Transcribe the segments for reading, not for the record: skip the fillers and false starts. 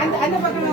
அந்த பக்கம்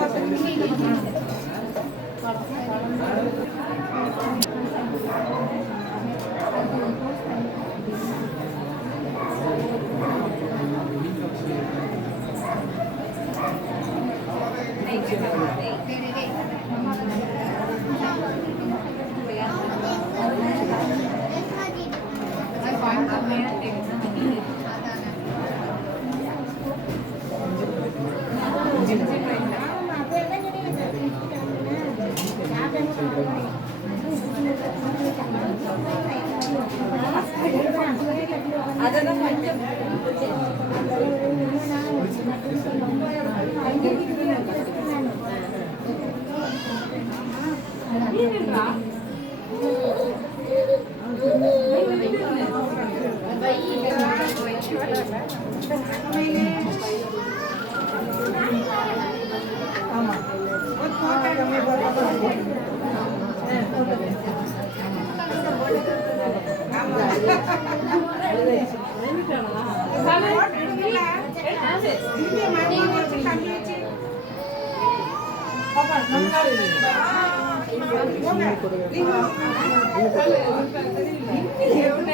அதெல்லாம்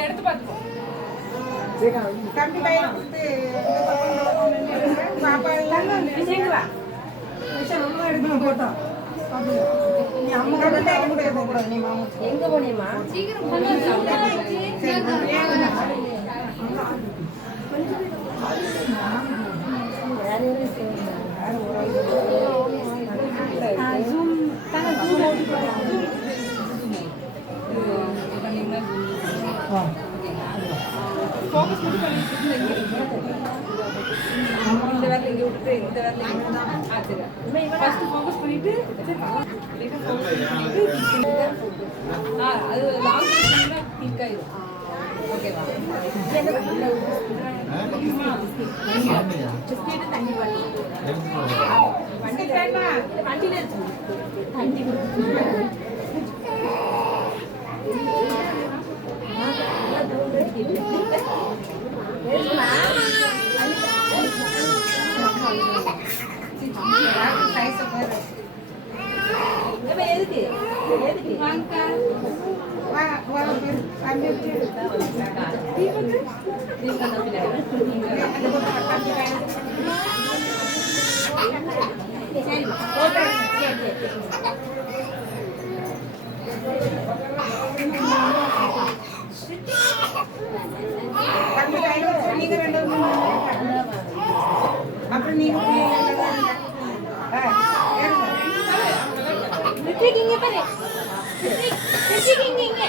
எடுத்து பார்த்துக்கோ தம்பி கையில் கொடுத்து பாப்பா எல்லாம் எடுக்கணும் போட்டோம் நீ அம்மா போகக்கூடாது நீ மாமா எங்க போனியம்மா ஃபோக்கஸ் இந்த வேலை இங்கே விட்டுட்டு இந்த வேலை ஆச்சுங்க ஃபர்ஸ்ட் ஃபோக்கஸ் பண்ணிட்டு அது லாங் திங்க் ஆயிடும் ஓகேவா தண்ணி வண்டியில தண்ணி எதுக்கு அப்புறம் நீங்க இங்க பாரு இங்க